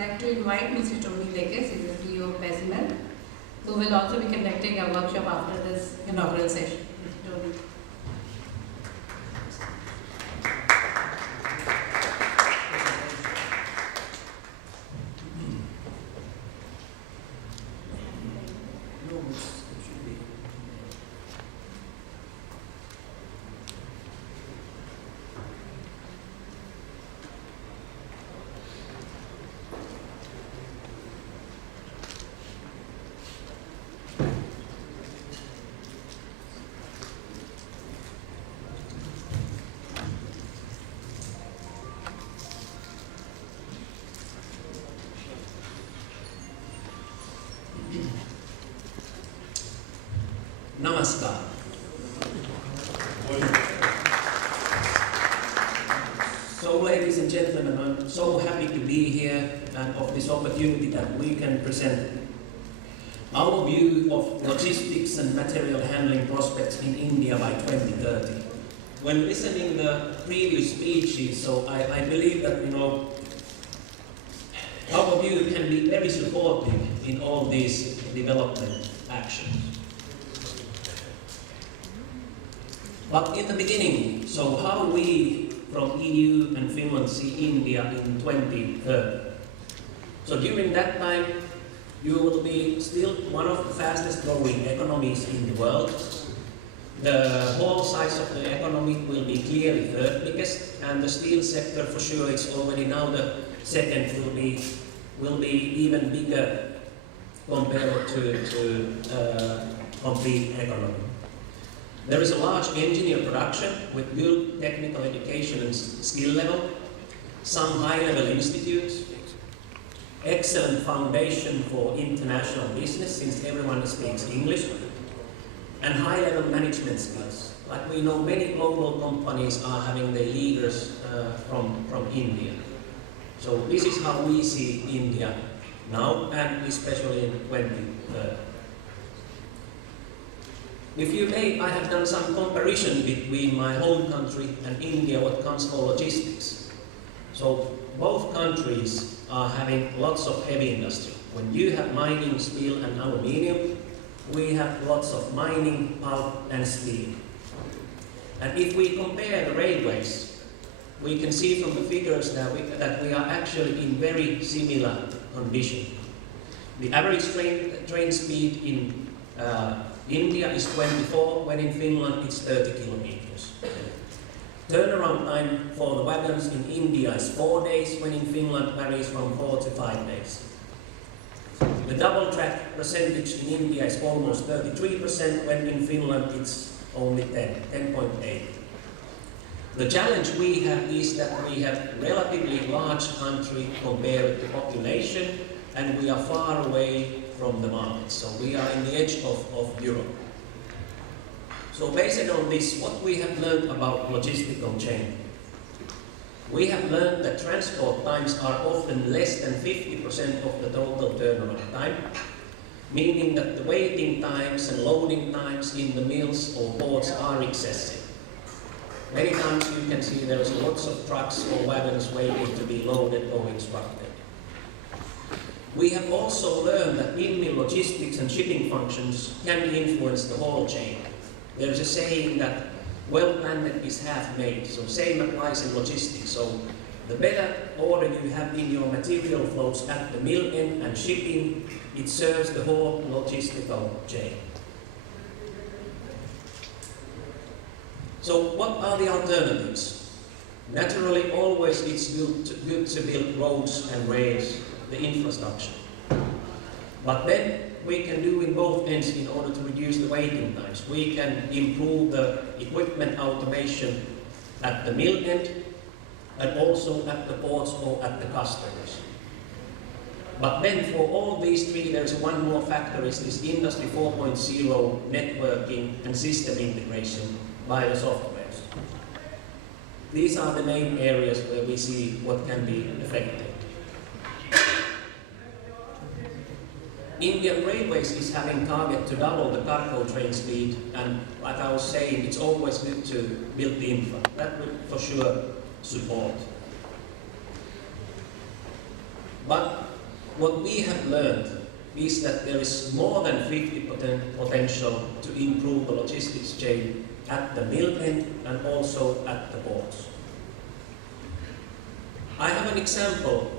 like to invite Mr. Tony Leikas, he's the CEO of PESMEL, who will also be conducting a workshop after this inaugural session. Mr. Tony. Namaskar. So, ladies and gentlemen, I'm so happy to be here and of this opportunity that we can present our view of logistics and material handling prospects in India by 2030. When listening the previous speeches, so I believe that our view can be very supportive in all these development actions. But in the beginning, so how we from EU and Finland see India in 2030? So during that time, you will be still one of the fastest growing economies in the world. The whole size of the economy will be clearly third biggest, and the steel sector for sure is already now the second, will be even bigger compared to complete economy. There is a large engineer production with good technical education and skill level, some high-level institutes, excellent foundation for international business since everyone speaks English, and high-level management skills. Like we know, many global companies are having their leaders from India. So this is how we see India now, and especially in 2030. If you may, I have done some comparison between my home country and India when it comes to logistics. So both countries are having lots of heavy industry. When you have mining, steel and aluminium, we have lots of mining, pulp and steel. And if we compare the railways, we can see from the figures that we are actually in very similar condition. The average train speed in India is 24, when in Finland it's 30 kilometers. Turnaround time for the wagons in India is 4 days, when in Finland varies from 4 to 5 days. The double track percentage in India is almost 33%, when in Finland it's only 10.8. The challenge we have is that we have a relatively large country compared to population, and we are far away from the market. So we are in the edge of Europe. So based on this, what we have learned about logistical chain? We have learned that transport times are often less than 50% of the total turnaround time, meaning that the waiting times and loading times in the mills or ports are excessive. Many times you can see there's lots of trucks or wagons waiting to be loaded or instructed. We have also learned that windmill logistics and shipping functions can influence the whole chain. There's a saying that well planned is half made, so same applies in logistics. So the better order you have in your material flows at the mill end and shipping, it serves the whole logistical chain. So what are the alternatives? Naturally, always it's good to build roads and rails, the infrastructure. But then we can do in both ends in order to reduce the waiting times. We can improve the equipment automation at the mill end and also at the ports or at the customers. But then for all these three, there's one more factor, is this Industry 4.0 networking and system integration by the softwares. These are the main areas where we see what can be effective. Indian Railways is having target to double the cargo train speed, and like I was saying, it's always good to build the infra. That would for sure support. But what we have learned is that there is more than 50% potential to improve the logistics chain at the mill end and also at the ports. I have an example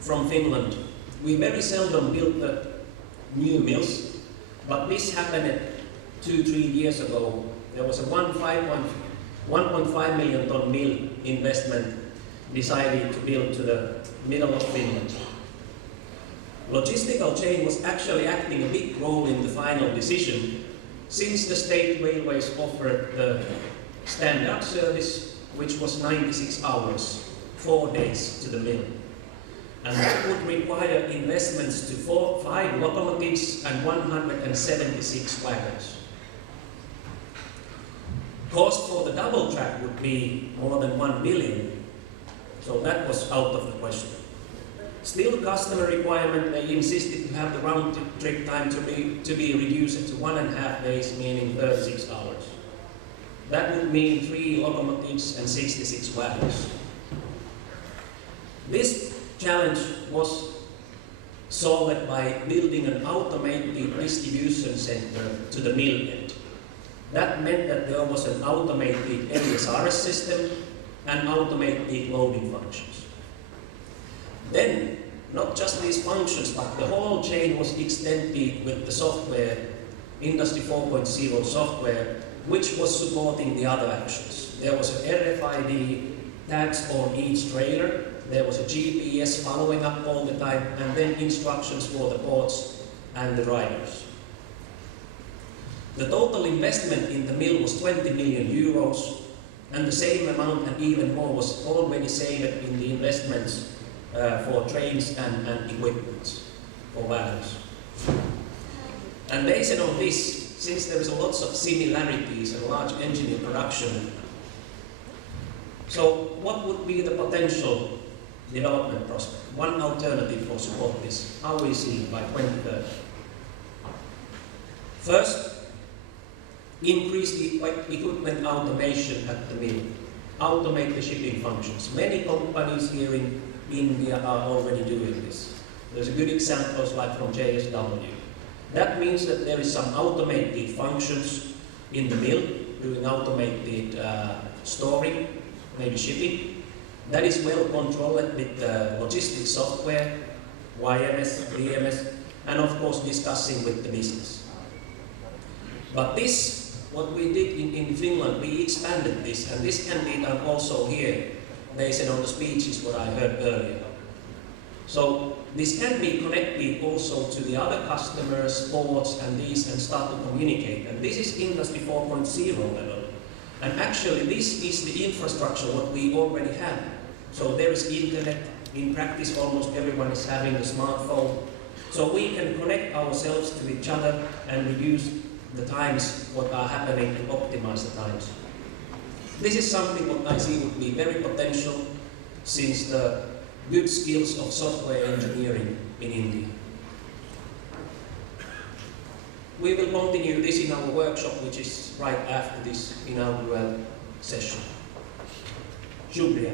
from Finland. We very seldom build the new mills, but this happened 2-3 years ago. There was a 1.5 million ton mill investment decided to build to the middle of Finland. Logistical chain was actually acting a big role in the final decision, since the state railways offered the standard service, which was 96 hours, 4 days to the mill. And that would require investments to 5 locomotives and 176 wagons. Cost for the double track would be more than 1 billion, so that was out of the question. Still, customer requirement, they insisted to have the round trip time to be reduced to 1.5 days, meaning 36 hours. That would mean 3 locomotives and 66 wagons. This challenge was solved by building an automated distribution center to the mill end. That meant that there was an automated LSRS system and automated loading functions. Then, not just these functions, but the whole chain was extended with the software, Industry 4.0 software, which was supporting the other actions. There was an RFID tags on each trailer, there was a GPS following up all the time, and then instructions for the ports and the drivers. The total investment in the mill was 20 million euros, and the same amount and even more was already saved in the investments for trains and equipment for wagons. And based on this, since there is lots of similarities and large engine production, so what would be the potential development prospect? One alternative for support this, how we see it by 2030. First, increase the equipment automation at the mill. Automate the shipping functions. Many companies here in India are already doing this. There's a good examples like from JSW. That means that there is some automated functions in the mill, doing automated storing, maybe shipping. That is well controlled with logistics software, YMS, DMS, and of course discussing with the business. But this, what we did in Finland, we expanded this, and this can be done also here, based on the speeches what I heard earlier. So this can be connected also to the other customers, ports, and these, and start to communicate. And this is Industry 4.0 level. And actually this is the infrastructure what we already have. So there is internet. In practice, almost everyone is having a smartphone. So we can connect ourselves to each other and reduce the times what are happening and optimize the times. This is something what I see would be very potential since the good skills of software engineering in India. We will continue this in our workshop, which is right after this inaugural session. Shukriya.